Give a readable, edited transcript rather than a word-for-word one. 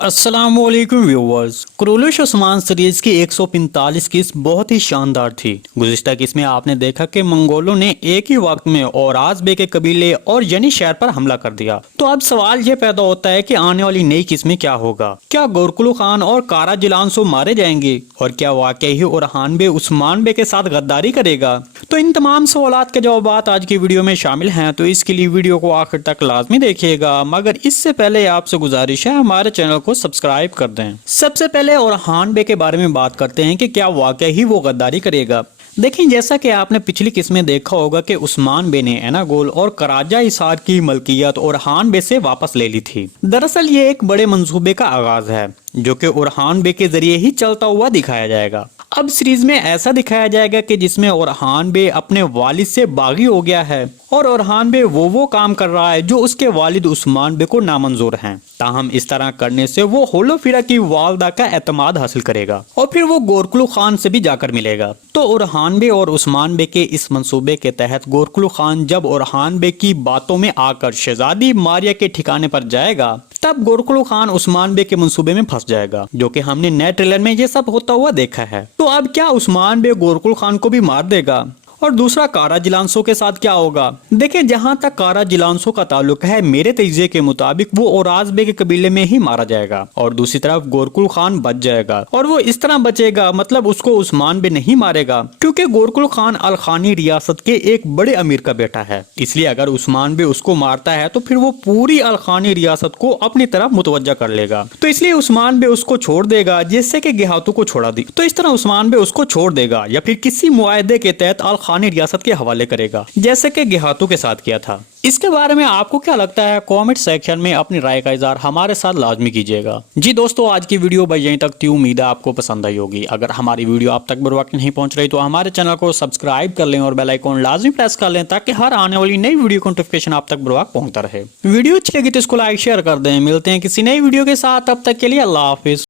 अस्सलाम वालेकुम viewers. Quraish Usman series की 145 किस्त बहुत ही शानदार थी। गुज़िश्ता किस्त में आपने देखा कि मंगोलों ने एक ही वक्त में औराज बे के कबीले और यनी शहर पर हमला कर दिया। तो अब सवाल ये पैदा होता है कि आने वाली नई किस्त में क्या होगा। क्या गोरकुलू खान और कारा जिलानसो मारे जाएंगे और क्या वाकई ही ओरहान बे उस्मान बे के साथ गद्दारी करेगा? तो इन तमाम सवालात के जवाब आज की वीडियो में शामिल हैं, तो इसके लिए वीडियो को आखिर तक लाजमी देखिएगा। मगर इससे पहले आपसे गुजारिश है हमारे चैनल को सब्सक्राइब कर दें। सबसे पहले ओरहान बे के बारे में बात करते हैं कि क्या वाकई ही वो गद्दारी करेगा। देखिए, जैसा कि आपने पिछली किस्त में देखा होगा कि उस्मान बे ने एनागोल और कराजा हिसार की मलकियत ओरहान बे से वापस ले ली थी। दरअसल ये एक बड़े मंसूबे का आगाज है जो कि ओरहान बे के जरिए ही चलता हुआ दिखाया जाएगा। अब सीरीज में ऐसा दिखाया जाएगा कि जिसमें ओरहान बे अपने वालिद से बागी हो गया है और ओरहान बे वो काम कर रहा है जो उसके वालिद उस्मान बे को नामंजूर हैं। ताहम इस तरह करने से वो होलोफिरा की वालदा का एतमाद हासिल करेगा और फिर वो गोरकुलू खान से भी जाकर मिलेगा। तो ओरहान बे और उस्मान बे के इस मंसूबे के तहत गोरकुलू खान जब ओरहान बे की बातों में आकर शहजादी मारिया के ठिकाने पर जाएगा, तब गोरकुलू खान उस्मान बे के मंसूबे में फंस जाएगा, जो कि हमने नए ट्रेलर में ये सब होता हुआ देखा है। तो अब क्या उस्मान बे गोरकुल खान को भी मार देगा? और दूसरा, कारा जिलानसो के साथ क्या होगा? देखिए, जहां तक कारा जिलानसो का ताल्लुक है, मेरे तजिए के मुताबिक वो औराज बे के कबीले में ही मारा जाएगा और दूसरी तरफ गोरकुल खान बच जाएगा। और वो इस तरह बचेगा, मतलब उसको उस्मान बे नहीं मारेगा, क्योंकि गोरकुल खान अल खानी रियासत के एक बड़े अमीर का बेटा है। इसलिए अगर उस्मान बे उसको मारता है तो फिर वो पूरी अल खानी रियासत को अपनी तरफ मुतवज्जा कर लेगा। तो इसलिए उस्मान बे उसको छोड़ देगा, जैसे कि गेहातू को छोड़ा दी। तो इस तरह उस्मान बे उसको छोड़ देगा या फिर किसी मुआहदे के तहत अल खानी रियासत के हवाले करेगा, जैसे कि गेहातू के साथ किया था। इसके बारे में आपको क्या लगता है? कमेंट सेक्शन में अपनी राय का इजहार हमारे साथ लाजमी कीजिएगा। जी दोस्तों, आज की वीडियो बस यहीं तक थी। उम्मीद है आपको पसंद आई होगी। अगर हमारी वीडियो आप तक बर वक्त नहीं पहुंच रही तो हमारे चैनल को सब्सक्राइब कर लें और बेल आइकॉन लाजमी प्रेस कर लें, ताकि हर आने वाली नई वीडियो की नोटिफिकेशन आप तक बर वक्त पहुंचता रहे। वीडियो अच्छी लगी तो इसको लाइक शेयर कर दें। मिलते हैं किसी नई वीडियो के साथ, तब तक के लिए अल्लाह हाफिज।